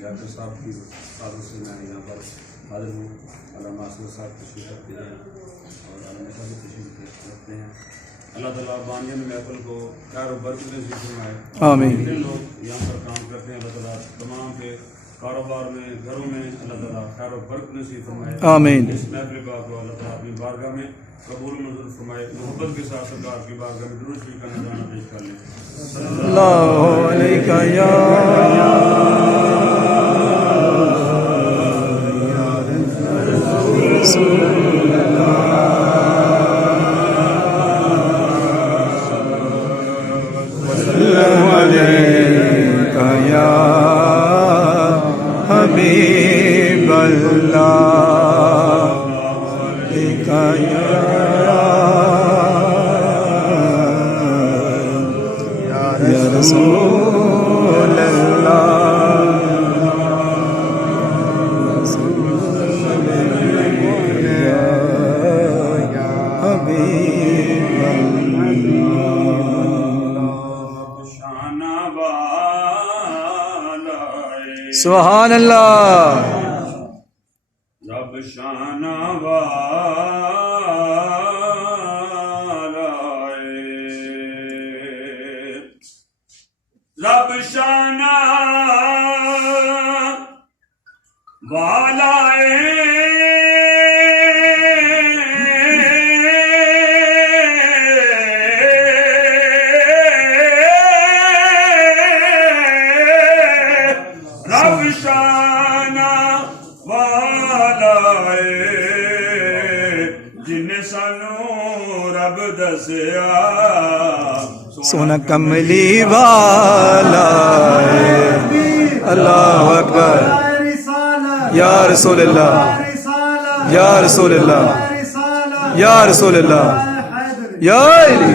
Doctor صاحب کی ساتھ سے میں یہاں پر حاضر ہوں. علامہ اسد صاحب تشریف رکھتے ہیں اور علامہ صاحب بھی تشریف رکھتے ہیں. اللہ تعالیٰ بانیان محفل کو خیر و برکت نصیب فرمائے. آمین. جتنے لوگ یہاں پر کام کرتے ہیں اللہ تعالیٰ تمام کے کاروبار میں گھروں میں اللہ تعالیٰ خیر و برکت نصیب فرمائے. آمین. اس محفل پاک کو اللہ تعالیٰ اپنی بارگاہ میں قبول منظور فرمائے. محبت کے ساتھ سرکار کی بارگاہ میں درود شریف کا نذرانہ پیش کر لیں. اللہ علیکہ یا رسول اللہ علیکہ یا حبیب اللہ علیکہ یا رسول اللہ سبحان اللہ. رب شانہ والائے رب شانہ والائے سونا کملی والا اللہ اکبر. یا رسول اللہ یا رسول اللہ یا رسول اللہ یا علی.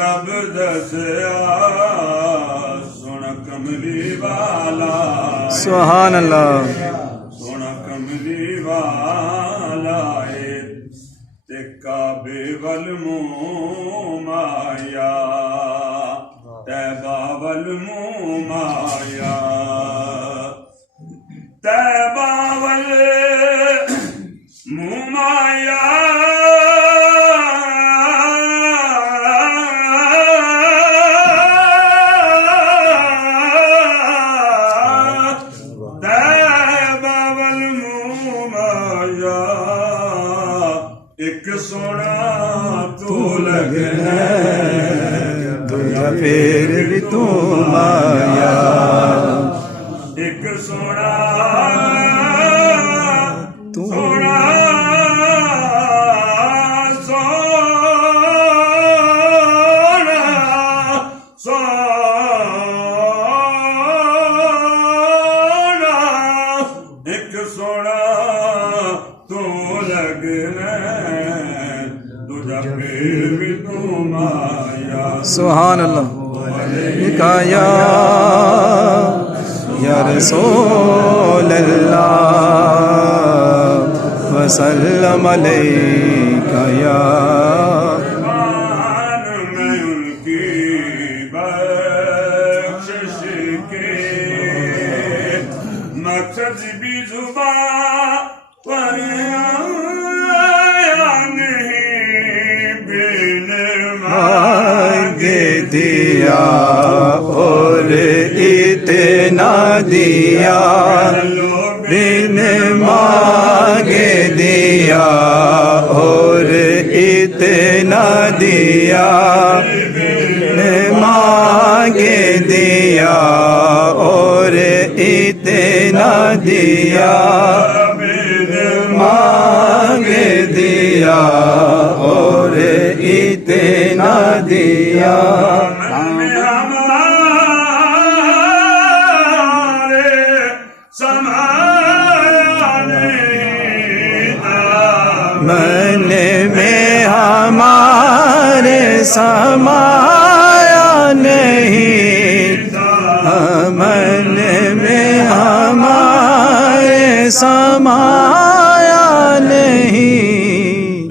رب دسیا سونا کملی والا سبحان اللہ. سونا کملی والا تے کعبے ول منہ مایا طیبہ ول منہ مایا طیبہ ول منہ مایا پھر بھی تم آیا ایک سونا سونا سونا سونا ایک سونا تو لگنا تجھا پھر بھی تم آیا. سبحان اللہ. یا رسول اللہ وسلم علیکہ یا میں ان کی بخشش کے مقصد بھی زبان پر آیا نہیں بن مانگے دیا اور اتنا دیا بن مانگے دیا اور اتنا دیا بن مانگے دیا اور اتنا دیا بن مانگے دیا اور اتنا دیا. من میں ہمارے سمایا نہیں من میں ہمارے سمایا نہیں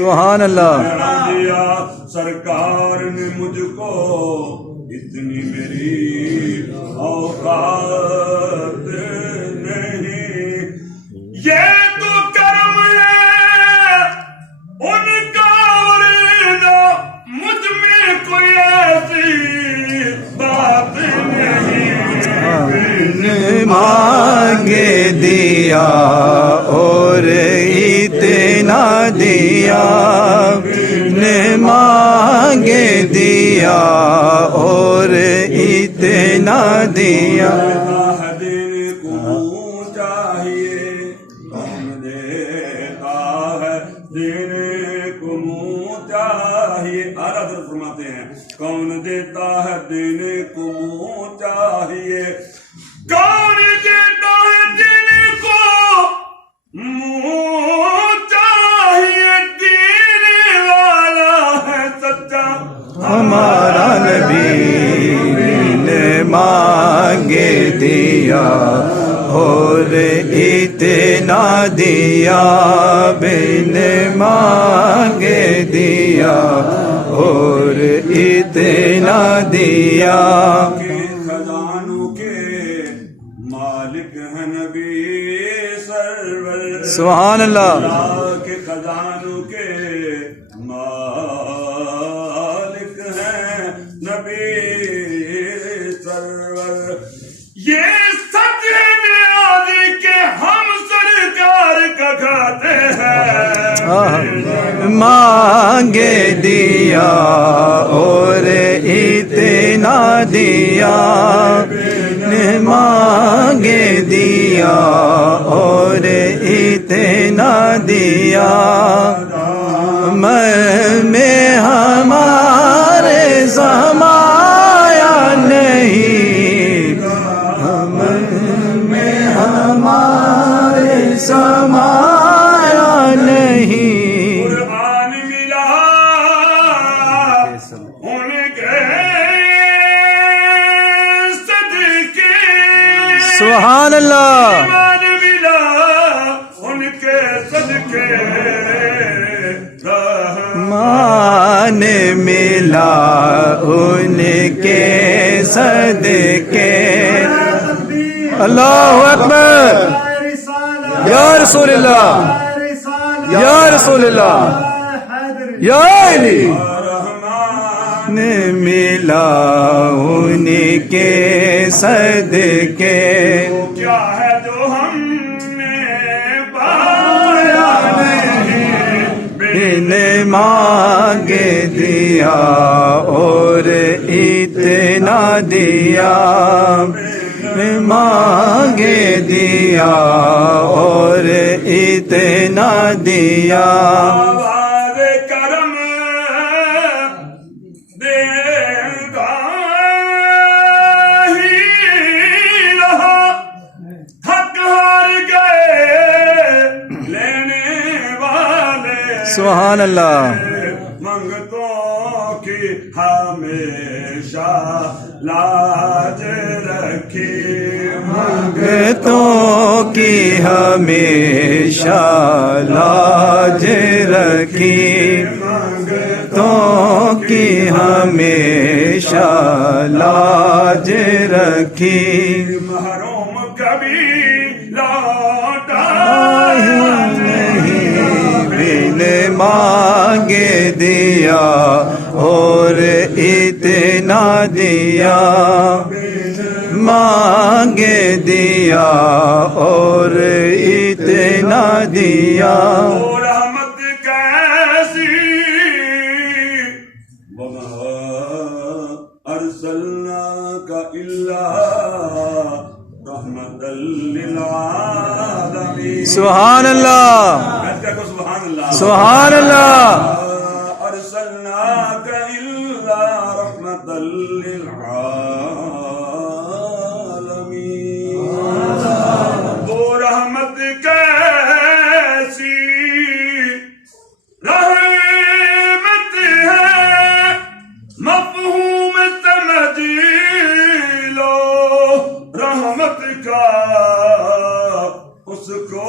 سبحان اللہ. دیا سرکار نے مجھ کو اتنی میری اوقات نہیں. یہ تو کرم ہے ان کا اور مجھ میں کوئی ایسی بات نہیں. مانگے دیا اور اتنا دیا, نے مانگے دیا اور اتنا دیا. دل کو چاہیے کون دیتا ہے, دل کو چاہیے. اعلیٰ حضرت فرماتے ہیں کون دیتا ہے دل کو چاہیے, کون دیتا ہے دل کو چاہیے. دینے والا ہے سچا ہمارا نبی, نے مانگے دیا اور اتنا دیا, بن مانگے دیا اور اتنا دیا. خزانوں کے مالک ہیں نبی سرور, سبحان اللہ. کے خزانوں کے مالک ہیں نبی سرور. یہ سچ ہے نیازی کہ ہم سرکار کا کھاتے ہیں. مانگے دیا اور اتنا دیا, نے مانگے دیا اور اتنا دیا. میں ہمارے سمایا نہیں, میں ہمارے سمایا نہیں. قرآن ملا ان کے صدقے, سبحان اللہ. قرآن ملا ان کے صدقے. مان ملا ان کے صدقے. اللہ اکبر. یا رسول اللہ, یا رسول اللہ, یا علی. نے ملا ان کے صدقے. کیا ہے جو ہم نے پایا نہیں, بن مانگے دیا اور اتنا دیا, مانگے دیا اور اتنا دیا. آواز کرم دے گا ہی رہا, حق ہار گئے لینے والے. سبحان اللہ. منگتوں کی ہمیشہ لاج رکھی, منگتوں کی ہمیشہ لاج رکھی, منگتوں کی ہمیشہ لاج رکھی. محروم کبھی لوٹا نہیں, بن مانگے دیا اور اتنا دیا, مانگے دیا اور اتنا دیا. رحمت کیسی وما ارسلناک الا رحمت للعالمین. سبحان اللہ, سبحان اللہ, سبحان اللہ. ارسلناک الا رحمت للعالمین. وہ رحمت کیسی رحمت ہے, مفہوم سمجھ لو رحمت کا, اس کو